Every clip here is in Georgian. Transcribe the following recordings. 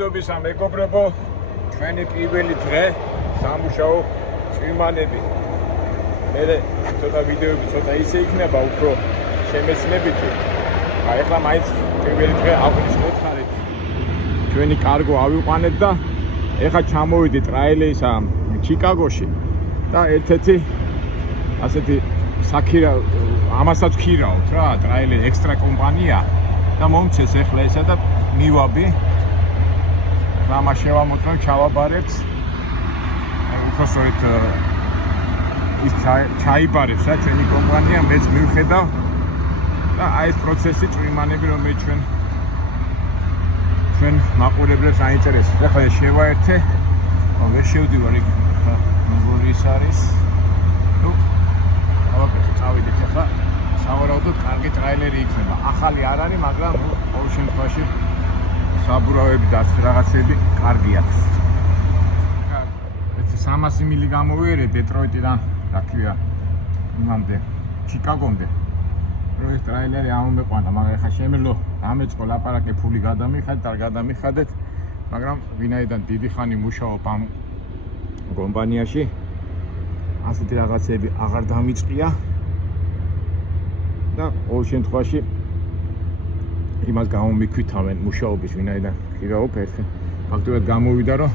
მადლობისა მეგობრებო, ჩვენი პირველი დღე სამუშაო წვიმანები. მე ცოტა ვიდეოები ცოტა ისე იქნება უფრო შემეცნებითი. ეხლა მაინც პირველი დღე აღვნიშნეთ ხარეთ. ჩვენი კარგო ავიყვანეთ და ეხლა ჩამოვიდით ტრაილეის ჩიკაგოში და ერთ-ერთი ასეთი საქირავ ამასაც ვქირავთ რა, ტრაილე ექსტრა კომპანია და მომწეს ეხლა ესა და მივაბი. რამა შევამოწმებ, ჩავაბარებთ. უпроსტოდ ის ჩაიბარებს რა ჩვენი კომპანია, მეც მივხედავ და აი ეს პროცესი წვიმანები რომელიც ჩვენ მაყურებლებს აინტერესებს. ეხლა შევაერთე, ვერ შევდივარ იქ როგორი ის არის. ნუ ავაკეთე, წავიდეთ ეხლა. სავარაუდოდ კარგი ტრაილერი იქნება. ახალი არ არის, მაგრამ ყოველ შემთხვევაში საბურავები და რაღაცები კარგია. 300 მილი გამოვიერე დეტროიტიდან, რა ქვია, იმამდე, ჩიკაგომდე. რომ ეს ტრაილერი ამომეყვანა, მაგრამ ეხლა შემეძლო ამეწყო ლაპარაკი ფული გადამიხადეთ, არ გადამიხადეთ, მაგრამ ვინაიდან დიდი ხანი მუშაობ ამ კომპანიაში, ასეთი რაღაცები აღარ დამიწყია და ყოველ შემთხვევაში იმას გამომიქვითავენ მუშაობის, ვინაიდან ხირავობ ერთი. ფაქტობრივად გამოვიდა, რომ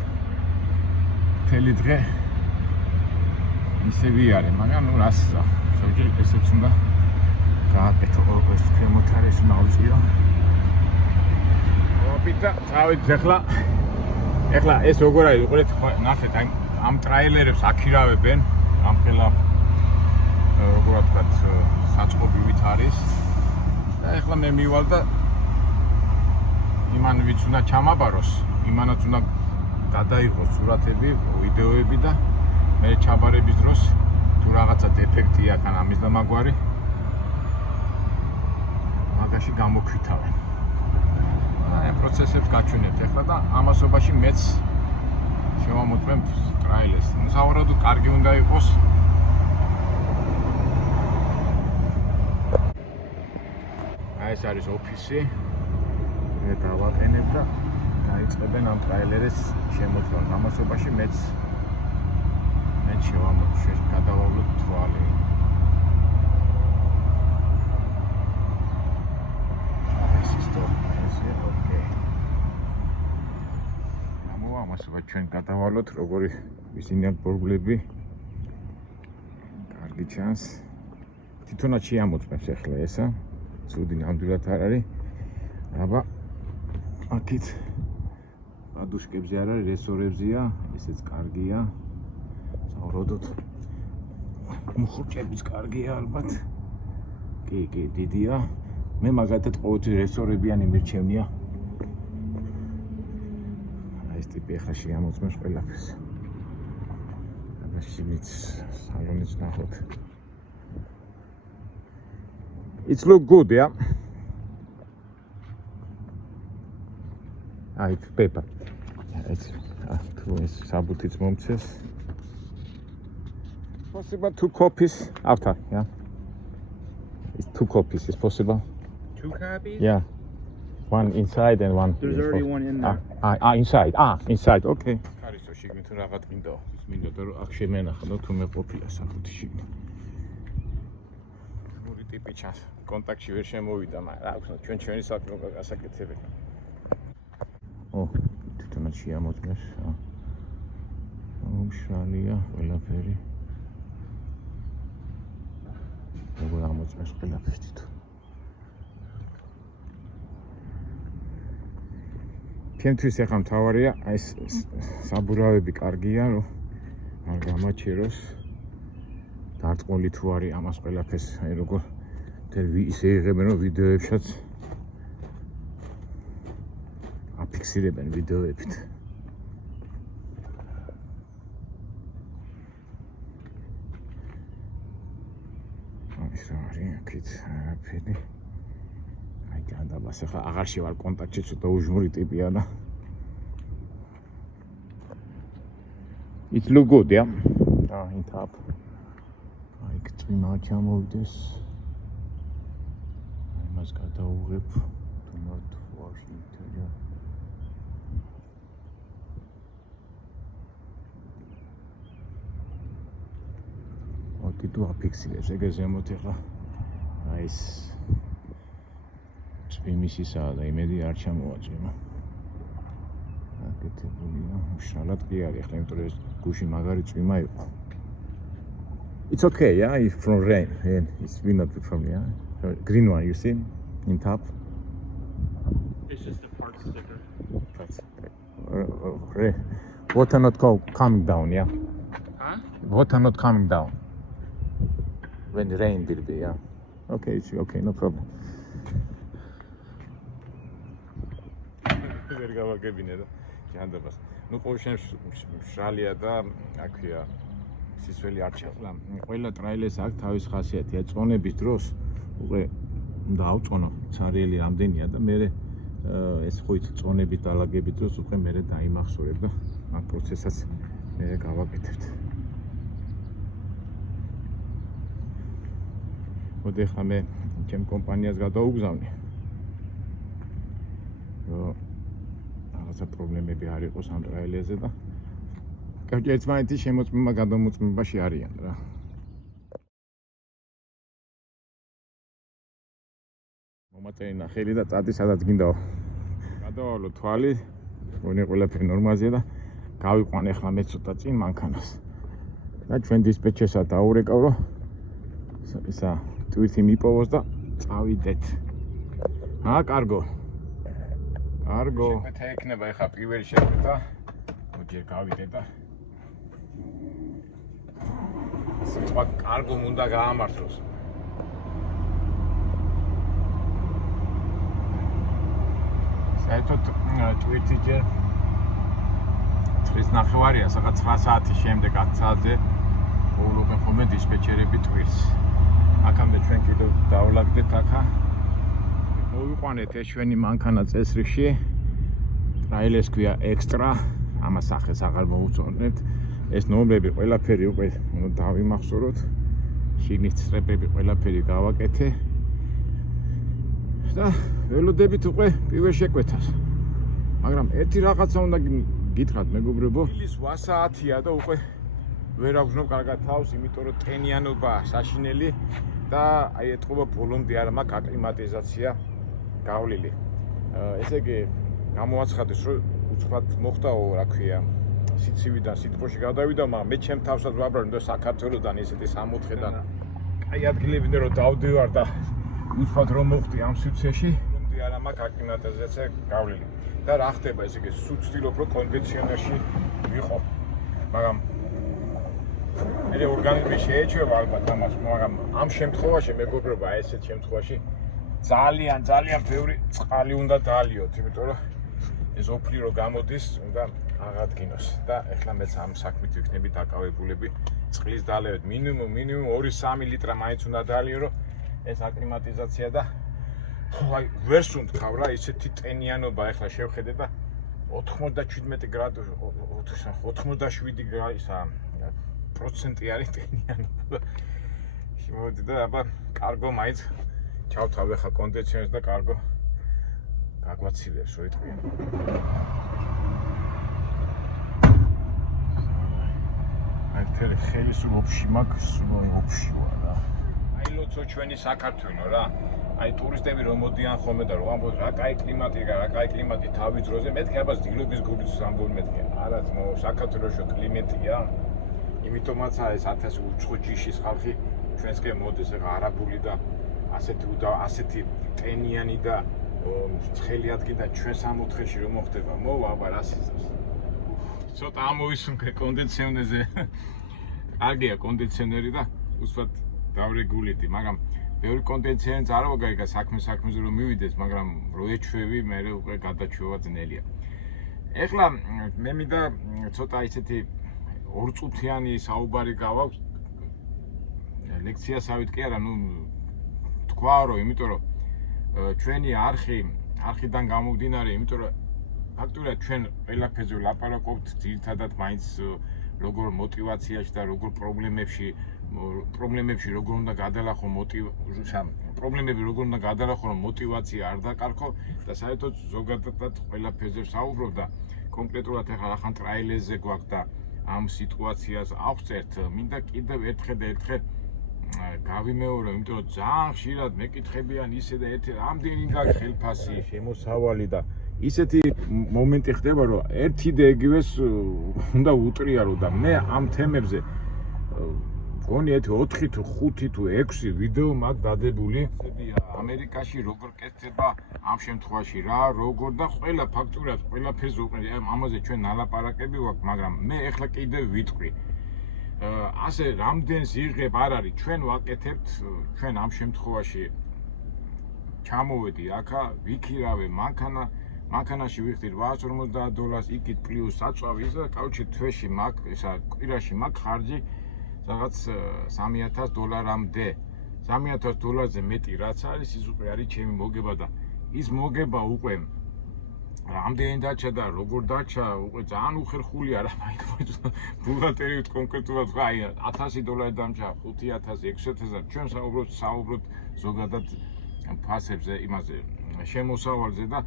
მთელი დღე ისე ვიარე, მაგრამ ნუ რას ზოგჯერ ესეც უნდა გააკეთო, ეს ქვემოთარეს უნდა ავწიო. ოპიტა, წავიდეთ ეხლა ეს როგორ არის, უყურეთ, ნახეთ, ამ ტრაილერებს აქირავებენ, ამ ხელა როგორ ვთქვათ, საწყობივით არის და ეხლა მე მივალ და იმან ვიც უნდა ჩამაბაროს, იმანაც უნდა გადაიღოს სურათები, ვიდეოები და მე ჩაბარების დროს თუ რაღაცა დეფექტი აქვს ან ამის და მაგვარი მაგაში გამოქვითავენ. აი პროცესებს გაჩვენებთ ეხლა და ამასობაში მეც შევამოწმებ ტრაილერს. ნუ სავარაუდოდ კარგი უნდა იყოს. აი ეს არის ოფისი. მე დავაყენებ და დაიწყებენ ამ ტრაილერის შემოწმებას. ამასობაში მეც შევამოწმებ, გადავალოთ თვალი. ჩვენ გადავალოთ როგორი ისინი პრობლემები კარგი ჩანს თვითონაც შეამოწმებს ახლა ესა ცუდი ნამდვილად არ არის აბა აქეთ პადუშკებზე არ არის რესორებზია ესეც კარგია საუბრობთ მუხურჭებიც კარგია ალბათ კი დიდია მე მაგათაც ყოველთვის რესორებიანი მირჩევნია ეს ტიპი ახლა შეამოწმებს ყველაფერს. აბაშივიც სალონიც ნახოთ. It's look good, yeah. It's paper. It's საბუთიც მომცეს. Possible 2 copies after, yeah. It's 2 copies, is possible. 2 copies? Yeah. One inside and one. There's already one in there. Inside. Inside. Okay. Ხარისო შიგნით თუ რაღაც მინდა. ის მინდა რომ აქ შემენახო თუ მე ყოფილა საფუთი შიგნით. ორი ტიპი ჩანს. კონტაქტში ვერ შემოვიდა, მაგრამ აქვს ჩვენი საქმე გასაკეთებელი. თვითონაც შეამოწმეს. უშალია ყველაფერი. როგორ ამოწმეს ყველაფერს თვითონ. ჩემთვის ახლა მთავარია აი ეს საბურავები კარგია რომ არ გამაჩეროს დარწმული თუ არის ამას ყველაფერს აი როგორ ისე იღებენ რომ ვიდეოებშიც აფიქსირებენ ვიდეოებით აი ეს არის აქეთ არაფერი ახლა აღარ შევალ კონტაქტში ცოტა უჟმური ტიპია და It look good, yeah? In top. აი წვიმა ჩამოვიდეს. აი მას გადაუღებ. Do not wash interior. ტიტუ აფიქსირებს ეგ ზემოთ ახლა აი ეს წვიმისისაა და იმედი არ ჩამოაწვიმა აკეთებულია უშალად კი არის ახლა იმიტომ რომ ეს გუში მაგარი წვიმა იყო It's okay, yeah, if from rain and it's not from yeah. Green one, you see, in top. It's just a part sticker. Water not coming down, yeah. Huh? Water not coming down. When the rain will be, yeah. Okay, it's okay, no problem. ვერ გავაგებინე და ჯანდაბას. ნუ ყოველ შემთხვევაში მშრალია და აქვია სისველი არ ჩახლა. ყველა ტრაილერს აქვს თავის ხასიათი. წონების დროს უკვე უნდა ავწონო ცარიელი რამდენია და მე ეს ხუით წონებით დალაგებით დროს უკვე მე დაიმახსოვრებ და ამ პროცესსაც მე გავაკეთებთ. მოდი ახლა მე ჩემ კომპანიას გადავუგზავნე. რაღაცა პრობლემები არ იყოს ამ ტრაილერზე და ერთმანეთის შემოწმება გადამოწმებაში არიან რა. მომაწერინა ხელი და წადი სადაც გინდაო. გადავალო თვალი, მგონი ყველაფერი ნორმალზეა და გავიყვან ახლა მე ცოტა წინ მანქანას. და ჩვენ დისპეჩერსა დაურეკავ რომ ისა ტვირთი მიპოვოს და წავიდეთ. კარგო. კარგო. შეკვეთა ექნება ახლა პირველი შეკვეთა. მოჯერ გავიდე და სიტყვა კარგომ უნდა გაამართლოს. საერთოდ ტვირთი ჯერ 9:30-ია, სადღაც 9 საათის შემდეგ 10 საათზე პოულობენ ხოლმე დისპეჩერები ტვირთს. აქამდე ჩვენ კიდევ დავლაგდეთ აქა. მოვიყვანეთ ეს ჩვენი მანქანა წესრიგში. ტრაილერს ქვია ექსტრა, ამას სახეს აღარ მოუწონებთ. ეს ნომრები ყველაფერი უკვე დავიმახსოვროთ. შიგნის წრეები ყველაფერი გავაკეთე. და ველოდებით უკვე პირველ შეკვეთას. მაგრამ ერთი რაღაცა უნდა გითხრათ მეგობრებო. დილის 8 საათია და უკვე ვერ აღვზნობ კარგად თავს, იმიტომ რომ ტენიანობაა საშინელი და აი ეთყობა ბოლომდე არ მაქვს აკლიმატიზაცია გავლილი. ესე იგი გამოაცხადეს რომ უცბად მოხდაო, რა ქვია, სიცივიდან სიტყვაში გადავიდა, მაგრამ მე ჩემ თავსაც ვაბრალებ და საქართველოსდან ესეთი 64-დან აი ადგილებიდან რომ დავდივარ და უცბად რომ მოხდი ამ სიცივეში, რომდი არა მაქვს აკლიმატიზაცია გავლილი. და რა ხდება, ესე იგი სულ ვცდილობ რომ კონდიციონერში ვიყო. მაგრამ მე ორგანიზმი შეეჩვევა ალბათ ამას, მაგრამ ამ შემთხვევაში მეგობრებო, აი ესეთ შემთხვევაში ძალიან ბევრი წყალი უნდა დაალიოთ, იმიტომ რომ ეს ოფლი რო გამოდის, უნდა აღადგინოს და ეხლა მეც ამ საქმით ვიქნები დაკავებულები წყლის დალევით მინიმუმ 2-3 ლიტრა მაინც უნდა დაალიო, რომ ეს აკლიმატიზაცია და აი ვერს უნდქავ რა, ისეთი ტენიანობა ეხლა შევხედე და 97 გრადუსი 87 პროცენტი არის ტენიანობა. შემოდი და აბა კარგო მაინც ჩავთავ ახლა კონდიციონერს და კარგო გაგვაცილებს რო იტყვიან. აი თელი ხელი სულ ოფში მაქვს, სულ ოფში ვარ რა. აი ლოცო ჩვენი საქართველო რა. აი ტურისტები რომ მოდიან ხოლმე და რომ ამბობენ რა კაი კლიმატი თავის დროზე, მეთქე აბა დილობის გულით სამბოლ მეთქე. არა ძმო, საქართველოში კლიმატია. იმიტომაც ეს 1000 უცხო ჯიშის ხალხი ჩვენსკენ მოდის ახლა არაბული და ასეთი ტენიანი და ცხელი ადგილიდან ჩვენ 64-ში რომ მოხდება, მოვა აბა რა სიზავს. ცოტა ამოვისუნქე კონდიციონერზე. კარგია კონდიციონერი და უცბად დავრეგულირდი, მაგრამ ბევრი კონდიციონერი არ ვაგარიგა საქმეზე რომ მივიდეს, მაგრამ რო ეჩვევი, მე უკვე გადაჩვევა ძნელია. ეხლა მე მინდა ცოტა ისეთი ორწუთიანი საუბარი გავაქვს. ლექციასავით კი არა, თქვა რომ იმიტომ რომ ჩვენი არხიდან გამომდინარე, იმიტომ რომ ფაქტურად ჩვენ ყველაფერზე ვლაპარაკობთ ძირითადად მაინც როგორ мотиваციაში და როგორ პრობლემებში როგორ უნდა გადალახო პრობლემები როგორ უნდა გადალახო რომ мотиваცია არ დაკარგო და საერთოდ ზოგადად ყველაფერზე ვსაუბრობ და კონკრეტულად ახლა ახან ტრაილერზე გვაქვს და ამ სიტუაციას ავწერთ, მინდა კიდევ ერთხელ გავიმეორო, იმიტომ რომ ძალიან ხშირად მეკითხებიან ისე და ერთი რამდენი გაქვს ხელფასი, შემოსავალი და ისეთი მომენტი ხდება, რომ ერთი და იგივეს უნდა უტრიარო და მე ამ თემებზე მგონი ერთი 4 თუ 5 თუ 6 ვიდეო მაქვს დადებული. ამერიკაში როგორ კეთდება ამ შემთხვევაში რა, როგორ და ყველა ფაქტურად ყველაფერზე უყურე, ამაზე ჩვენ ნალაპარაკები ვაქვს, მაგრამ მე ახლა კიდევ ვიტყვი. ასე რამდენს იღებ არ არის, ჩვენ ვაკეთებთ, ჩვენ ამ შემთხვევაში ჩამოვედი აქა, ვიქირავე მანქანაში ვიხდი $850, იქით პლუს საწვავი ისა და კაუჩი თვეში მაქვს, ესა კვირაში მაქვს ხარჯი რაღაც $3000-მდე. $3000-ზე მეტი რაც არის, ის უკვე არის ჩემი მოგება და ის მოგება უკვე რამდენი დაჩა და როგორ დაჩა, უკვე ძალიან უხერხულია რა, ბუღალტერივით კონკრეტულად აი $1000 დამჭა, $5000, $6000, ჩვენ საუბრობთ ზოგადად ფასებზე, იმაზე შემოსავალზე და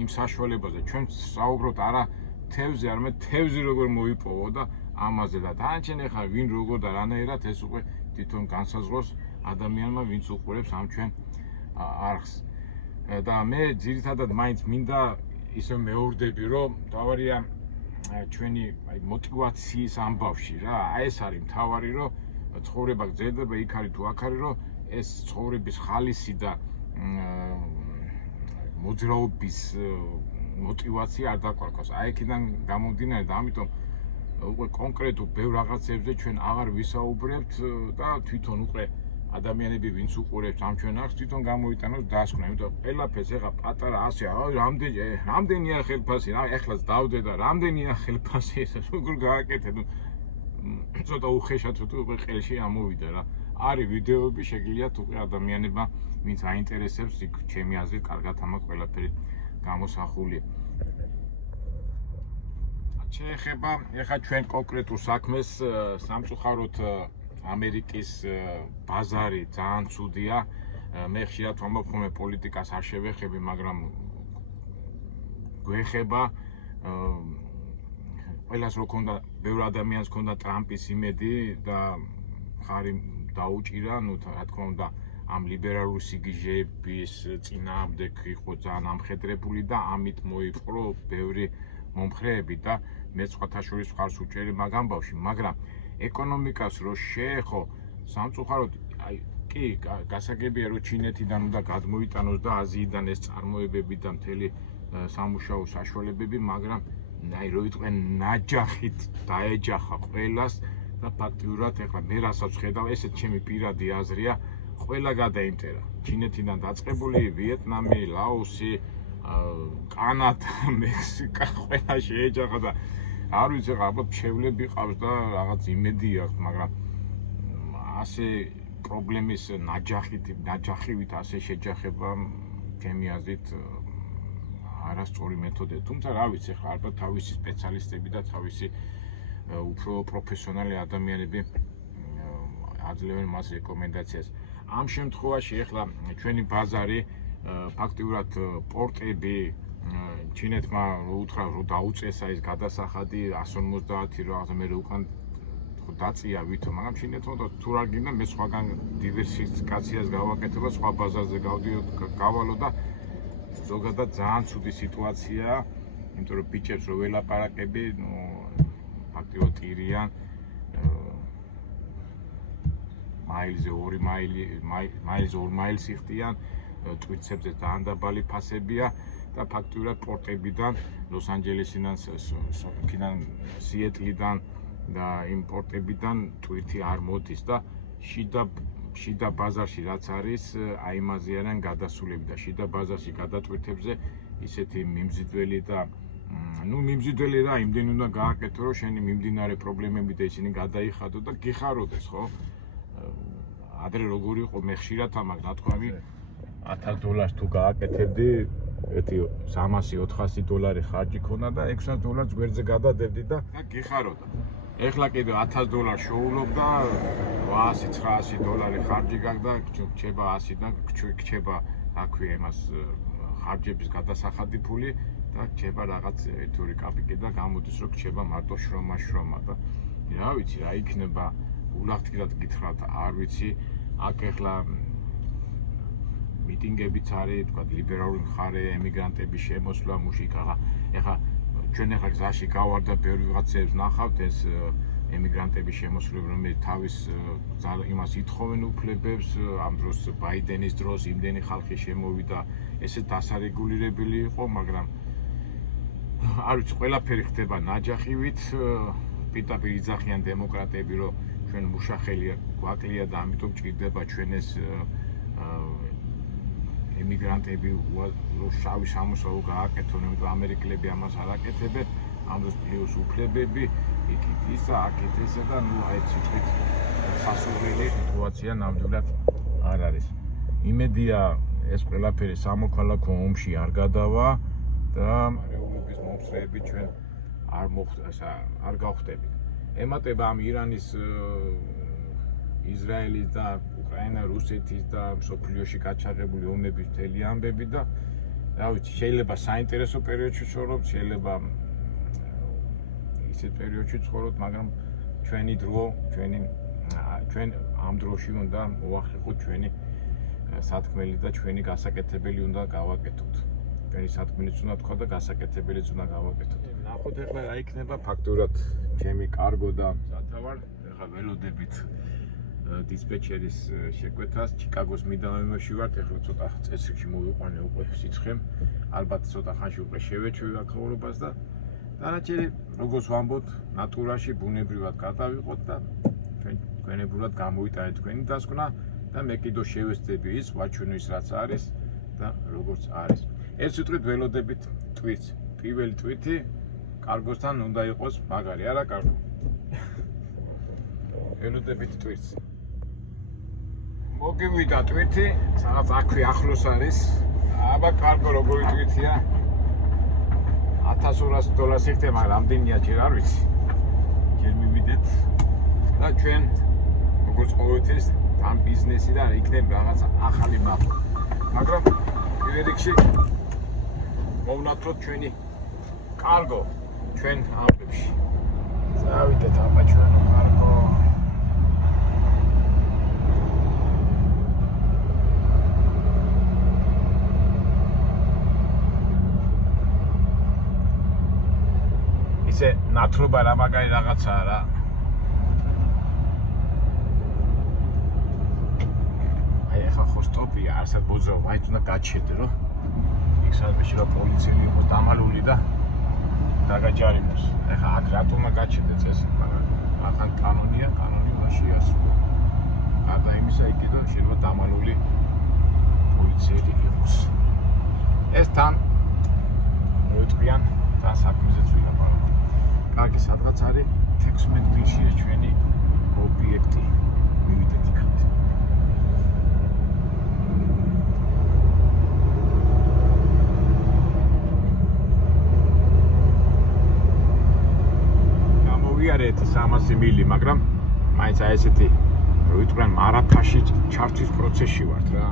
იმ საშუალებაზე. ჩვენ საუბრობთ არა თევზზე, არამედ თევზი როგორ მოიპოვო და ამაზე და დანარჩენ ახლა ვინ როგორ და რანაირად ეს უკვე თვითონ განსაზღვროს ადამიანმა, ვინც უყურებს ამ ჩვენ არხს. და მე ძირითადად მაინც მინდა ისე მეორდები, რომ თავარია ჩვენი მოტივაციის ამბავში რა, აი ეს არის მთავარი, რომ ცხოვრება გრძელდება იქ არის თუ აქ არის, რომ ეს ცხოვრების ხალისი და მოძრაობის მოტივაცია არ დაკვარკოს. აი იქიდან გამომდინარე და ამიტომ უკვე კონკრეტულ ბევრ რაღაცებზე ჩვენ აღარ ვისაუბრებთ და თვითონ უკვე ადამიანები ვინც უყურებს ამ ჩვენ არხს თვითონ გამოიტანოს დასკვნა, იმიტომ ყველაფერს ეხა პატარა ასე რამდენია ხელფასი, რა ეხლაც დავდე და რამდენია ხელფასი, როგორ გააკეთე, ცოტა უხეშად თუ უკვე ყელში ამოვიდა რა. არის ვიდეოები, შეგიძლიათ უკვე ადამიანებმა ვინც აინტერესებს, იქ ჩემი აზრით კარგად ამას ყველაფერი გამოსახული. შეეხება ეხა ჩვენ კონკრეტულ საქმეს, სამწუხაროდ ამერიკის ბაზარი ძალიან ცუდია. მე ხშირად ვამბობ ხოლმე პოლიტიკას არ შევეხები, მაგრამ გვეხება ყველას რო ქონდა, ბევრ ადამიანს ქონდა ტრამპის იმედი და ხარი დაუჭირა, ნუ რა თქმა უნდა ამ ლიბერალური სიგიჟეების წინააღმდეგ იყო ძალიან ამხედრებული და ამით მოიპყრო ბევრი მომხრეები და მე სხვათა შორის ხარს უჭერი მაგ ამბავში, მაგრამ ეკონომიკას რო შეეხო, სამწუხაროდ კი გასაგებია რომ ჩინეთიდან უნდა გადმოიტანოს და აზიიდან ეს წარმოებები და მთელი სამუშაო საშუალებები, მაგრამ აი რო ვიტყვე ნაჯახით დაეჯახა ყველას და ფაქტიურად ეხლა მე რასაც ხედავ, ესეც ჩემი პირადი აზრია, ყველა გადაიმტერა. ჩინეთიდან დაწყებული, ვიეტნამი, ლაოსი, კანადა, მექსიკა, ყველა შეეჯახა და არ ვიცი, ალბათ შევლები ყავს და რაღაც იმედი აქვს, მაგრამ ასე პრობლემის ნაჯახივით ასე შეჯახება ჩემი აზრით არასწორი მეთოდია. თუმცა რა ვიცი, ხა ალბათ თავისი სპეციალისტები და თავისი უფრო პროფესიონალი ადამიანები აძლევენ მას რეკომენდაციას. ამ შემთხვევაში ეხლა ჩვენი ბაზარი ფაქტიურად პორტები ჩინეთმა უთხრა რომ დაუწესა ის გადასახადი 150 რაღაცა მე უკან დაწია ვითომ, მაგრამ ჩინეთმა თუ რა გინდა მე სხვაგან დივერსიფიკაციას გავაკეთებ და სხვა ბაზარზე გავალო და ზოგადად ძალიან ცუდი სიტუაციაა, იმიტომ რომ ბიჭებს რო ველაპარაკები, ნუ ფაქტიურად ტირიან მაილზე 2 მაილს იხდიან, ტვიცებზე ძალიან დაბალი ფასებია და ფაქტიურად პორტებიდან, ლოს-ანჯელესიდან, სიეტლიდან და იმ პორტებიდან ტვირთი არ მოდის და შიდა ბაზარში რაც არის, აი იმაზე არიან გადასულები და შიდა ბაზარში გადატვირთებზე ისეთი მიმზიდველი და მიმზიდველი რა, იმდენი უნდა გააკეთო, რომ შენი მიმდინარე პრობლემები და ისინი გადაიხადო და გიხაროდეს, ხო? ადრე როგორ იყო, მე ხშირად ამას ნათქვამი $1000 თუ გააკეთებდი, ერთი $300-400 ხარჯი ქონა და $600 გვერდზე გადადებდი და გიხაროდა. ეხლა კიდე $1000 შოულობ და $800-900 ხარჯი გაქვს და გრჩება 100-დან გრჩება, რა ქვია იმას, ხარჯების გადასახადი ფული და გრჩება რაღაც ეთური კაპიკი და გამოდის რომ გრჩება მარტო შრომა და რა ვიცი, რა იქნება, ულახტირად გითხრათ, არ ვიცი, აქ ეხლა მიტინგებიც არის, თქვა ლიბერალური მხარე, ემიგრანტების შემოსვლა, მუშიკა. ეხლა ჩვენ ეხლა გზაში გავარ და ბევრი ვიღაცებს ნახავთ ეს ემიგრანტების შემოსვლები, რომელიც თავის იმას ითხოვენ უფლებებს, ამ დროს ბაიდენის დროს იმდენი ხალხი შემოვიდა, ესე დასარეგულირებელი იყო, მაგრამ არ ვიცი, ყველაფერი ხდება ნაჯახივით, პირდაპირ იძახიან დემოკრატები, რომ ჩვენ მუშახელია გვაკლია და ამიტომ ჭირდება ჩვენ ეს ემიგრანტები შავი სამოსაო გააკეთონ, იმიტომ ამერიკელები ამას არ აკეთებენ, ამ დროს პლუს უფლებები, იქით ისა, აქეთ ესა და ნუ აი ციტყვით სასურველი სიტუაცია ნამდვილად არ არის. იმედია ეს ყველაფერი სამოქალაქო ომში არ გადავა და რეულობის მომსწრეები ჩვენ არ გავხდებით. ემატება ამ ირანის, ისრაელის და უკრაინა, რუსეთის და მსოფლიოში გაჩაღებული ომების მთელი ამბები და რა ვიცი, შეიძლება საინტერესო პერიოდში ცხოვრობთ, შეიძლება ისეთ პერიოდში ცხოვრობთ, მაგრამ ჩვენი დრო, ჩვენ ამ დროში უნდა მოახერხოთ ჩვენი სათქმელი და ჩვენი გასაკეთებელი უნდა გავაკეთოთ. ჩვენი სათქმელიც უნდა თქვა და გასაკეთებელიც უნდა გავაკეთოთ. ნახოთ ახლა რა იქნება ფაქტურად ჩემი კარგო და სათავარ, ახლა ველოდებით დისპეჩერის შეკვეთას, ჩიკაგოს მიდამოებში ვართ, ახლა ცოტა წესრიგში მოვიყვანე უკვე სიცხემ, ალბათ ცოტა ხანში უკვე შევეჩვევ აქაურობას და დანარჩენი როგორც ვამბობთ, ნატურაში ბუნებრივად გადავიყოთ და თქვენებურად გამოვიტანეთ თქვენი დასკვნა და მე კიდევ შევეცდები ის ვაჩვენოს რაც არის და როგორც არის. ერთ სიტყვით ველოდებით ტვირთს. პირველი ტვირთი კარგოსთან უნდა იყოს მაგარი, არა კარგო. ველოდებით ტვირთს. მოგივიდა ტვირთი, სადაც აქვე ახლოს არის. აბა კარგო, როგორი ტვირთია? $1200 იქნება, მაგრამ რამდენია ჯერ არ ვიცი. ჯერ მივიდეთ და ჩვენ როგორც ყოველთვის ამ ბიზნესი და იქნება რაღაცა ახალი მაფა. მაგრამ პირველ რიგში მოვნათოთ ჩვენი კარგო ჩვენ ამბებში. წავიდეთ აბა ჩვენ კარგო. ისე ნათლობა რა მაგარი რაღაცაა რა. აი ახლა ხო სტოპია, არსად ბოძო, მაინც უნდა გაჩერდე რომ იქ სადმე შეიძლება პოლიციელი იყოს დამალული და დაგაჯარიმოს. ახლა აქ რატომ უნდა გაჩერდე წესი, მაგრამ ახლა კანონია, კანონი უნდა შეასრულო. გარდა იმისა, იქ კიდევ შეიძლება დამალული პოლიციელი იყოს. ეს თან მოიწვიან და საქმეზე ვიღებავ. კარგი, სადღაც არის 16 მინუტში ეს ჩვენი ობიექტი. მივიდეთ იქით. გამოვიარეთ 300 მილი, მაგრამ მაინც აი ესეთი რო ვიტყვიან მარაფაში ჩართვის პროცესში ვართ რა.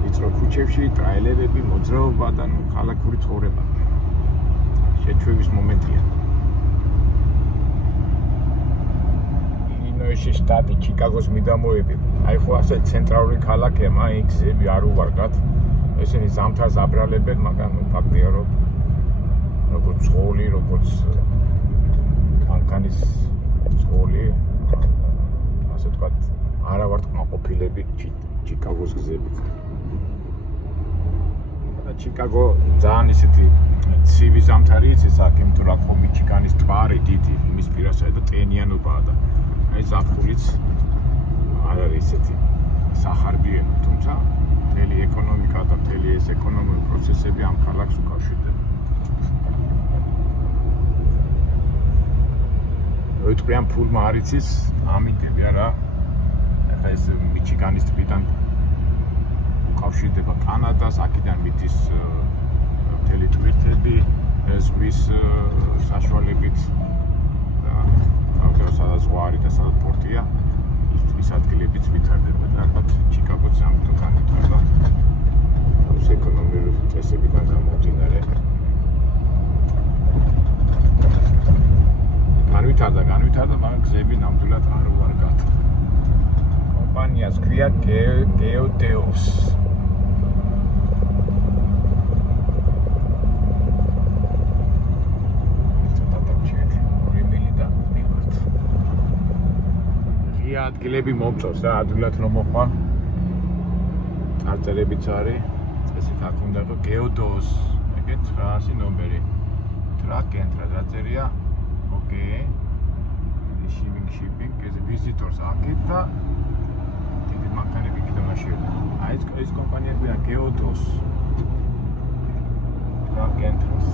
ვიწრო ქუჩებში ტრაილერები, მოძრაობა და ქალაქური ცხოვრება. შეჩვევის მომენტია. ინოისის შტატი, ჩიკაგოს მიდამოები. აი ხო ასე ცენტრალური ქალაქია, მაინც გზები არ უვარგათ. ესენი ზამთარს აბრალებენ, მაგრამ ფაქტია რომ როგორც სკოლი, როგორც ბანკანის სკოლი, ასე ვთქვათ, არა ვართ კმაყოფილები ჩიკაგოს გზებით. და ჩიკაგო ძალიან ისეთი ცივი ზამთარი იცის აქ, იმიტომ რომ ხო მიჩიგანის ტბარი დიდი, იმის პირასაა და ტენიანობაა და აი ზაფხულიც არ არის ისეთი სახარბიელო, თუმცა მთელი ეკონომიკა და მთელი ეს ეკონომიკური პროცესები ამ ქალაქს უკავშირდება. ვიტყვიან ფულმა არ იცის ამინდები არა. ახლა ეს მიჩიგანის ტბიდან უკავშირდება კანადას, აქედან მიდის მთელი ტვირთები, ზღვის საშუალებით და თავდაპირველად სადაც ზღვა არის და სადაც პორტია, ის ადგილებიც ვითარდება და ალბათ ჩიკაგოც ამიტომ განვითარდა თავის ეკონომიკური წესებიდან გამომდინარე. განვითარდა, მაგრამ გზები ნამდვილად არ უარგათ. ქვია გეოდეოს. ადგილები მომწონს რა ადვილად რომ მოხვა წარწერებიც არის წესით აქ უნდა იყო გეოდოს ეგეთ 900 ნომერი ტრაკ ენტრა დაწერია ოკეი shipping ეს ვიზიტორს აქეთ და დიდი მანქანები კიდევ მაშინ აი ეს კომპანია ქვია გეოდოს ტრაკ ენტრას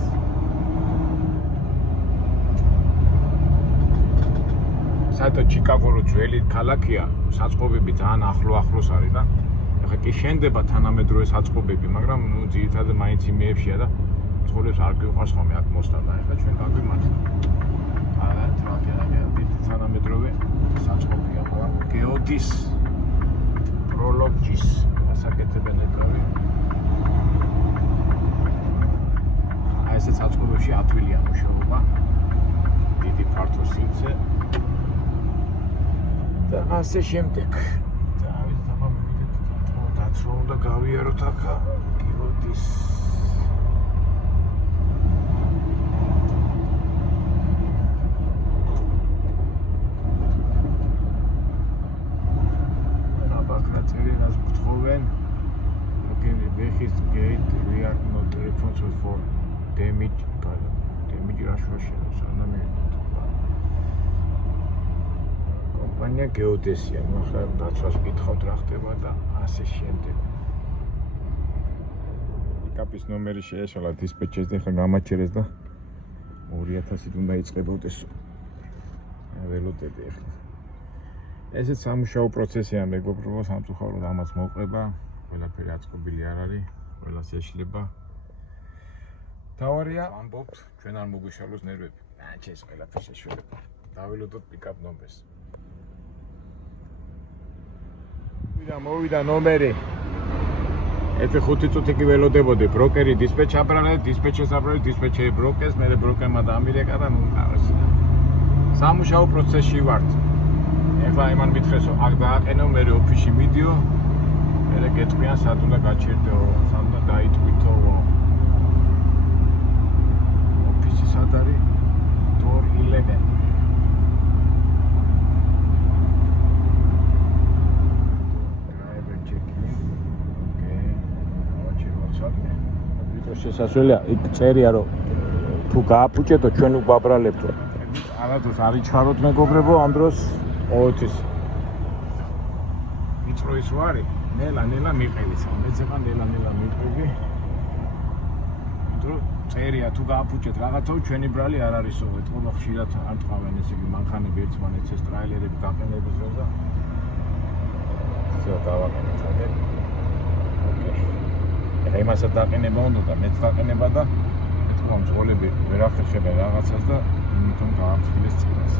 საერთოდ ჩიკაგო რო ძველი ქალაქია, საწყობები ძალიან ახლოს არის და ეხლა კი შენდება თანამედროვე საწყობები, მაგრამ ნუ ძირითადად მაინც იმეებშია და ცხოვრებს არ გვიყვარს ხოლმე აქ მოსტა და ეხლა ჩვენ გაგვიმართ. არა, ტრაკია და დიდი თანამედროვე საწყობია ყო გეოდის პროლოგის ასაკეთებენ ეკრავი. აი ეს საწყობებში ათვილია მუშაობა. დიდი ფართო სივრცე და ასე შემდეგ. და ის დამამოვიდეთ დაცვა უნდა გავიაროთ ახლა გეოდის აბაკრაწერი რას გთხოვენ okay vehis gate we are not responsible for damage რაშუაში სანამი კომპანია გეოდესია, ნუ ახლა დაცვას გითხავთ რა ხდება და ასე შემდეგ. პიკაპის ნომერი შეეშალა დისპეჩერს და ახლა გამაჩერეს და 2000-ით უნდა იწყებოდეს. ველოდები ახლა. ესეც სამუშაო პროცესია მეგობრებო, სამწუხაროდ ამას მოყვება, ყველაფერი აწყობილი არ არის, ყველას ეშლება. თავარია, ამბობთ, ჩვენ არ მოგვიშალოს ნერვები. ჩეს ყველაფერი შეშველება. დაველოდოთ პიკაპ ნომერს. მოვიდა ნომერი. ეთე 5 წუთი კი ველოდებოდი, ბროკერი დისპეჩ აბრალებს, დისპეჩერს აბრალებს, დისპეჩერი ბროკერს, მე ბროკერმა დაამირეკა და ნუ კარგი. სამუშაო პროცესში ვართ. ეხლა იმან მითხრეს, რომ აქ დააყენო, მე ოფისში მიდიო. მე გეტყვიან, სად უნდა გაჩერდეო, სად უნდა დაიტყვითო. ოფისი სად არის? Door 11. შესასვლელია, იქ წერია რომ თუ გააფუჭეთო ჩვენ უბრალებთო. არადოს არ იჩვაროთ მეგობრებო, ამ დროს ოთის. ვიწრო ის რო არის, ნელა მიყევით. მეც ეხა ნელა მიყევი. თუ წერია თუ გააფუჭეთ რაღაცა ჩვენი ბრალი არ არისო, ეთქობა ხშირად არ ტყავენ ესე იგი მანქანები ერთმანეთს ეს ტრაილერები გაყენების დროს და ზოგადად გავაკეთეთ აგერ. იმასაც დაყენება უნდა და მეც დაყენება და ეთქვა მძღოლები ვერ ახერხებენ რაღაცას და იმიტომ გააფრთხილეს წინას.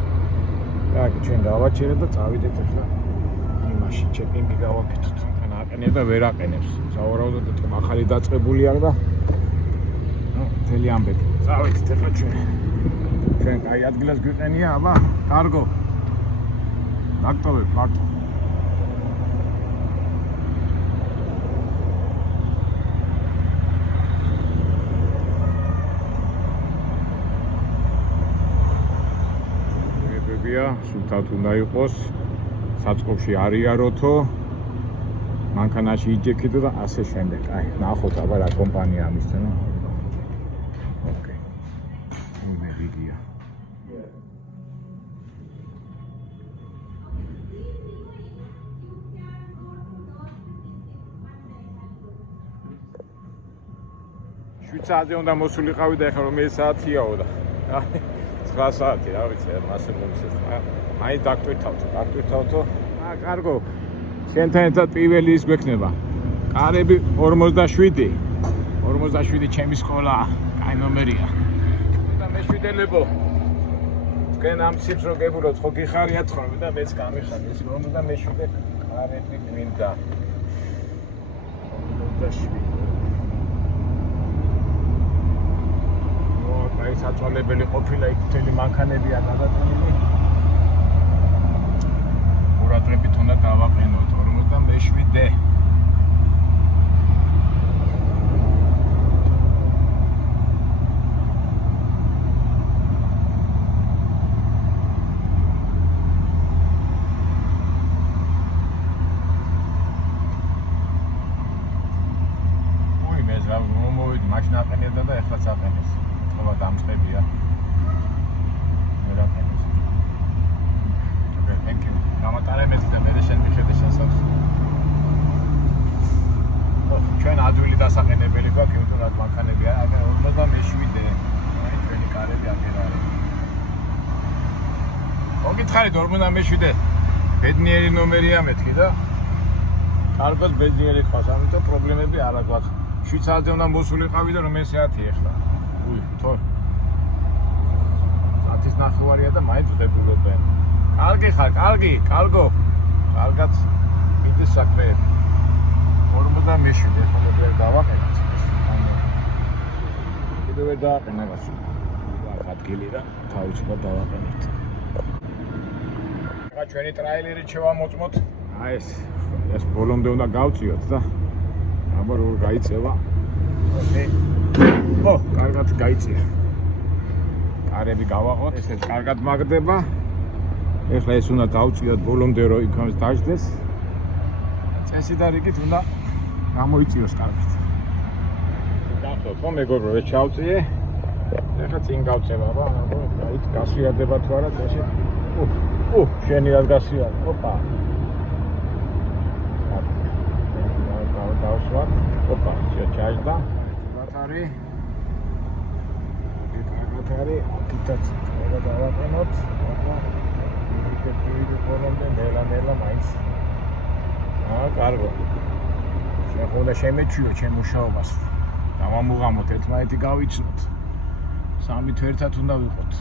კარგი, ჩვენ გავაჩერეთ და წავიდეთ ახლა იმაში ჩეკინგი გავაკეთოთ. თქვენ აყენებ და ვერ აყენებს. სავარაუდოდ ეთქვა ახალი დაწყებული არ და ნუ მთელი ამბები. წავიდეთ ახლა ჩვენ კაი ადგილას გვიყენია, აბა, კარგო. დაგტოვებ მარტო. სულთან უნდა იყოს საწყობში არიაროთო მანქანაში იჯექიდო და ასე შემდეგ. აი, ნახოთ აბა რა კომპანია ამისთანო. ოკეი. მე ვიდეო. შვიცარიაზე უნდა მოსულიყავი და ეხლა რომელი საათიაო და 9 საათი რა ვიცი, მასე მომისეს. აი დაგტვირთავთო. კარგო. შენთან ერთად პირველი ის გვექნება. კარები 47 ჩემი სკოლა. აი ნომერია. და მეშვიდელებო. თქვენ ამ ციფრს რო გებულოთ, ხო გიხარიათ ხოლმე და მეც გამიხარ. ეს 47 კარები გვინდა. 47 აი საწოლებელი ყოფილა იქ მთელი მანქანებია გადაწყვეტილი. ყურადღებით უნდა დავაყენოთ 47 მე7-დე. მაშინ აყენებდა და ეხლაც აყენებს. თქმა დამწყებია. ვერ აყენებს. Okay, thank you. გამატარებთ და მე შენ მიხედე შესავს. ჩვენ ადვილი დასაყენებელი გვაქვს, იმიტომ რომ მანქანები აგერ 47-დე. აი ჩვენი კარები აგერ არის. მოგითხარით 47-დე. ბედნიერი ნომერია მეთქი და კარგად ბედნიერი ყავს, ამიტომ პრობლემები არ აქვს. 7 საათზე უნდა მოსულიყავი და რომელი საათი ახლა? უი, თო. საათის ნახევარია და მაინც ვდებულობენ. კარგი ხარ, კარგი, კარგო. კარგად მიდის საქმეები. 47-დე ხოლმე ვერ დავაყენოთ. კიდევ ვერ დააყენა გასულ. აქ ადგილი და თავისუფლად დავაყენებთ. ახლა ჩვენი ტრაილერი შევამოწმოთ. აი ეს ბოლომდე უნდა გავწიოთ და აბა როგორ გაიწევა. ო, კარგად გაიწია. კარები გავაყოთ, ესეც კარგად მაგდება. ეხლა ეს უნდა დავწიოთ ბოლომდე რომ იქაც დაждდეს. წესი და რიგით უნდა გამოიწიოს კარგად. გახსოვთ რომ მეგობრო, ეს ჩავწიე. ეხლა წინ გავწევა, აბა, აი გასიარდება თუ არა წესი. ო, შენი რას გასიარდა? ოპა. დავსვათ. ოპა, შეჭაჟდა. ბატარი. ბატარი, აქეთაც ყველა დავაყენოთ. ოპა. იქეთ ბოლომდე ნელა მაინც. კარგო. შეხოდა შემეჩვიო ჩემ მუშაობას. დავამუღამოთ, ერთმანეთი გავიცნოთ. სამით ერთად უნდა ვიყოთ.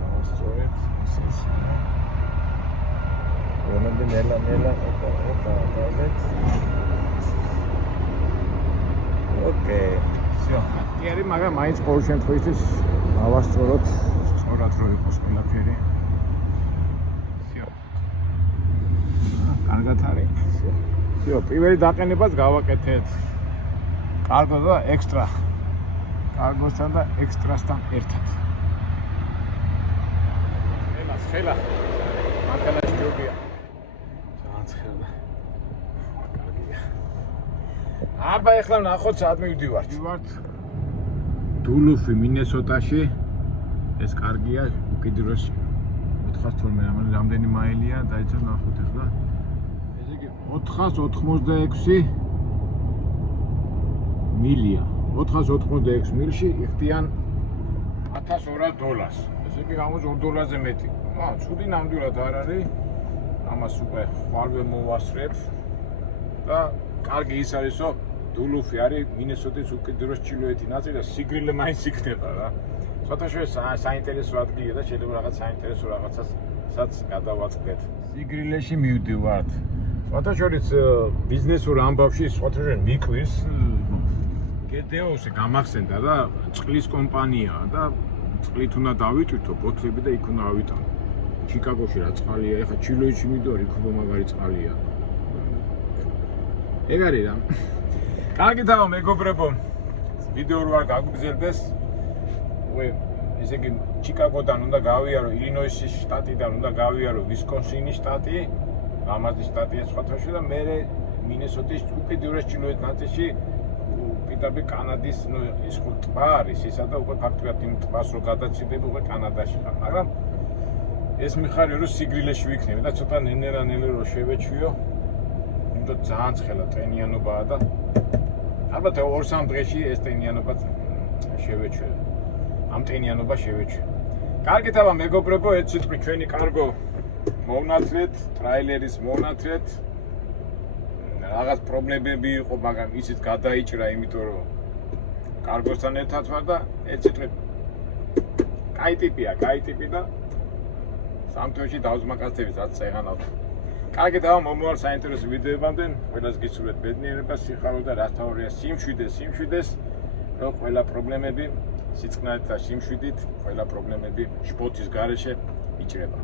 გავასწორეთ, ისეს. ბოლომდე ნელა, ოპა, დავდეთ. ოკეი. всё. ერი, მაგრამ მაინც ყოველ შემთხვევაში ავასწოროთ, სწორად რო იყოს ყველაფერი. всё. კარგად არის. всё, პირველი დაყენებას გავაკეთეთ. კარგო და ექსტრა. კარგოსთან და ექსტრასთან ერთად. ხელა. მანქანაში ჯობია. ძალიან ცხელა. კარგია. აბა ეხლა ნახოთ საათ მივდივართ. დულუფი მინესოტაში. ეს კარგია, უკიდურესი 412 რამდენი მაილია, დაიცა ნახოთ ეხლა. ესე იგი 486 მილია. 486 მილში იხდიან $1200. ესე იგი გამოდის $2-ზე მეტი. ცუდი ნამდვილად არ არის. ამას უკვე ხვალვე მოვასწრებ და კარგი ის არის, რომ დულუფი არის მინესოტის უკიდურეს ჩრდილოეთი ნაწილი და სიგრილე მაინც იქნება რა. ცოტაშე საინტერესო ადგილია და შეიძლება რაღაც საინტერესო რაღაცასაც გადავაწყდეთ. სიგრილეში მივდივართ. ცოტაშორის ბიზნესურ ამბავში ცოტაშე მიკვირს გეტეოსი გამახსენდა და წყლის კომპანიაა და წყლით უნდა დავიტვირთო ბოთლები და იქ უნდა ავიტანო. ჩიკაგოში რა წყალია, ეხლა ჩილოეთში მიდოარ, იქ უფრო მაგარი წყალია. ეგ არის რა. კარგი თავო მეგობრებო, ვიდეო რო არ გაგგზელდეს, ესე იგი ჩიკაგოდან უნდა გავიარო ილინოისის შტატიდან უნდა გავიარო ვისკონსინის შტატი, ლამაზი შტატია სხვათაშორისო და მე მინესოტის უკიდურეს ჩრდილოეთ ნაწილში პირდაპირ კანადის ის ხო ტბა არის ისა და უკვე ფაქტობრივად იმ ტბას რო გადაცილებ უკვე კანადაში ხარ, მაგრამ ეს მიხარია რომ სიგრილეში ვიქნები და ცოტა ნენერანელი რო შევეჩვიო, იმიტომ ძალიან ცხელა ტენიანობაა და ალბათ 2-3 დღეში ეს ტენიანობა შევეჩვე. ამ ტენიანობა შევეჩვე. კარგით აბა მეგობრებო, ერთ სიტყვით ჩვენი კარგო მოვნათლეთ, ტრაილერის მოვნათლეთ. რაღაც პრობლემები იყო, მაგრამ ისიც გადაიჭრა, იმიტომ რომ კარგოსთან ერთად ვარ და ერთ სიტყვით კაი ტიპი და სამთოში დავზმაკაცდები რაც წეღანავთ. კარგით აბა მომავალ საინტერესო ვიდეოებამდე ყველას გისურვებთ ბედნიერებას, სიხარულს და რაც თავია სიმშვიდეს, რომ ყველა პრობლემები სიწყნარით და სიმშვიდით, ყველა პრობლემები შფოთის გარეშე იჭრება.